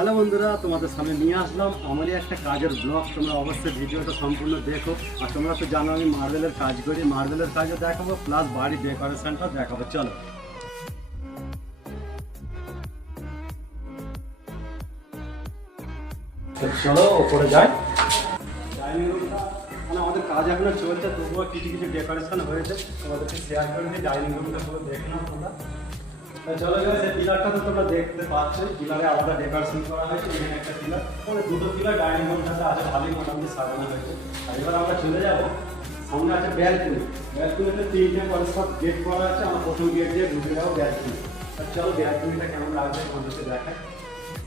Hello বন্ধুরা, তোমাদের সামনে নিয়ে আসলাম আমারই একটা কাজের ব্লগ। তোমরা অবশ্যই ভিডিওটা সম্পূর্ণ দেখো। আর তোমরা তো জানো আমি মার্বেলের কাজ করি, মার্বেলের কাজও দেখাবো প্লাস বাড়ি ডেকোরেশনটা দেখাবো। চলো চলো ওপরে যাই। ডাইনিং রুমটা মানে আমাদের কাজ এখনো চলছে, তবুও কিছু কিছু ডেকোরেশন হয়েছে, তোমাদেরকে শেয়ার করে দিই। ডাইনিং রুমটা পুরো দেখে নাও তোমরা। চলো গেছে পিলারটা তো তোমরা দেখতে পাচ্ছ, পিলারে আলাদা ডেকোরেশন করা হয়েছে। এখানে একটা পিলার, মানে দুটো পিলার ডাইনিং রুমটাতে আছে, ভালোই মোটামুটি সাজানো হয়েছে। আর এবার আমরা চলে যাবো, সামনে আছে ব্যালকনি। ব্যালকনিতে তিনটে পরিষ্কার গেট করা আছে, আমরা প্রথম গেট দিয়ে ঢুকে যাবো ব্যালকনি। চলো ব্যালকনিটা কেমন লাগছে তোমাদেরকে দেখায়।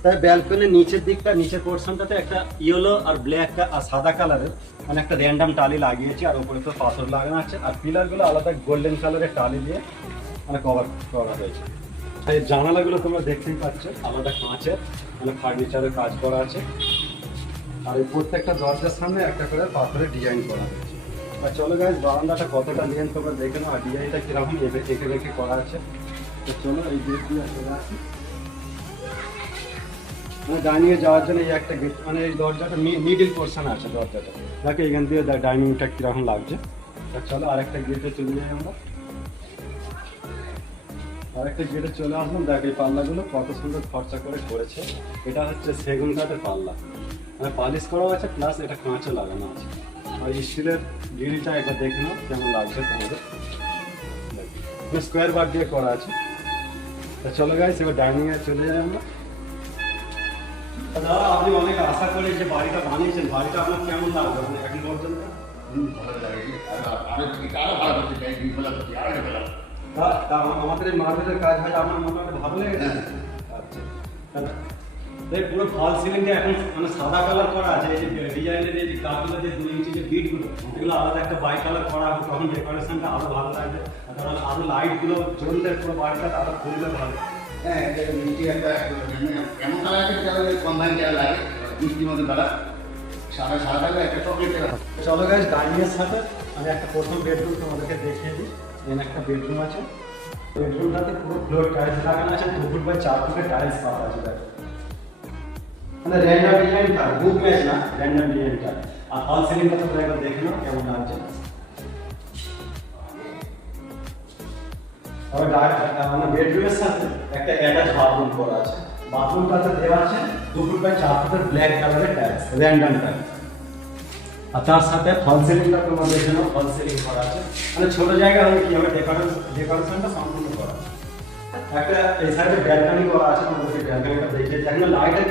তাই ব্যালকনির নিচের দিকটা, নিচের পোর্শনটাতে একটা ইয়েলো আর ব্ল্যাক আর সাদা কালারের মানে একটা র্যান্ডাম টালি লাগিয়েছি, আর উপরে তো পাথর লাগানো আছে। আর পিলারগুলো আলাদা গোল্ডেন কালারের টালি দিয়ে মানে কভার করা হয়েছে। এই জানালাগুলো তোমরা দেখতেই পাচ্ছ, আলাদা কাঁচের মানে ফার্নিচারের কাজ করা আছে। আর এই প্রত্যেকটা দরজার সামনে একটা করে পাথরের ডিজাইন করা হয়েছে। আর চলো গাইজ, বারান্দাটা কতটা লেন তোমরা দেখে নাও, আর ডিজাইনটা কিরকম এঁকে রেখে করা আছে। তো চলো এই গেট দিয়ে চলে আসি। মানে ডাইনিংয়ে যাওয়ার জন্য এই একটা গেট, মানে এই দরজাটা মিডিল পোর্শন আছে দরজাটা। দেখো এখান দিয়ে ডাইনিংটা কিরকম লাগছে। চলো আরেকটা গেটে চলে যাই আমরা। আরেকটা গেটে চলে আসলাম। দেখ এই পাল্লাগুলো কত সুন্দর খরচা করে করেছে। এটা হচ্ছে সেগুন কাঠের পাল্লা, মানে পালিশ করা আছে প্লাস এটা কাঁচও লাগানো আছে। আর স্টিলের গ্রিলটা একবার দেখে নাও কেমন লাগছে তোমাদের। স্কোয়ার বার দিয়ে করা আছে। তা চলো গাইস, এবার ডাইনিংয়ে চলে যাই আমরা। দাদা আপনি অনেক আশা করে যে বাড়িটা বানিয়েছেন, বাড়িটা আপনার কেমন লাগবে এখন পর্যন্ত? ভালো লাগে, আরো ভালো করতে চাই, আরো ভালো। আমাদের এই মার্বেলের কাজ হয় আপনার মোটামুটি ভালো লেগেছে? আচ্ছা, দেখ পুরো ফল সিলিংটা এখন মানে সাদা কালার করা আছে। এই যে ডিজাইনের এই যে কাঠগুলো, যে 2 ইঞ্চি যে বিটগুলো, এগুলো আলাদা একটা বাই কালার করা হবে, তখন ডেকোরেশনটা আরো ভালো লাগবে। আর তারপর আরো লাইটগুলো জ্বললে পুরো বাড়িটা আরো খুললে ভালো। হ্যাঁ, এটা মিষ্টি একটা এমন কালার আছে, কম্বাইন কালার লাগে, মিষ্টির মধ্যে কালার। সাদা সাদা থাকবে, একটা চকলেট কালার। চলো গাইস, ডাইনিংয়ের সাথে আমি একটা প্রথম বেডরুম তোমাদেরকে দেখিয়ে দিই। এখানে একটা বেডরুম আছে। বেডরুমটাতে পুরো ফ্লোর টাইলস লাগানো আছে, 2 ফুট বাই 4 ফুটের টাইলস পাতা আছে। দেখো মানে র্যান্ডাম ডিজাইন থাক, বুক ম্যাচ না, র্যান্ডাম ডিজাইন থাক। আর ফল সিলিংটা তোমরা একবার দেখে নাও কেমন লাগছে। তবে মানে বেডরুমের সাথে একটা অ্যাটাচ বাথরুম করা আছে। বাথরুমটাতে দেওয়া আছে 2 ফুট বাই 4 ফুটের ব্ল্যাক কালারের টাইলস, র্যান্ডাম টাইলস। আর তার সাথে ফল সিলিংটা তোমরা দেখে নাও, ফল সিলিং করা আছে। মানে ছোট জায়গা হলে কীভাবে ডেকোরেশনটা সম্পূর্ণ করা। একটা এই সাইডে ব্যালকনি করা আছে, তোমাদেরকে ব্যালকনিটা দেখিয়ে দিই। এখন লাইটের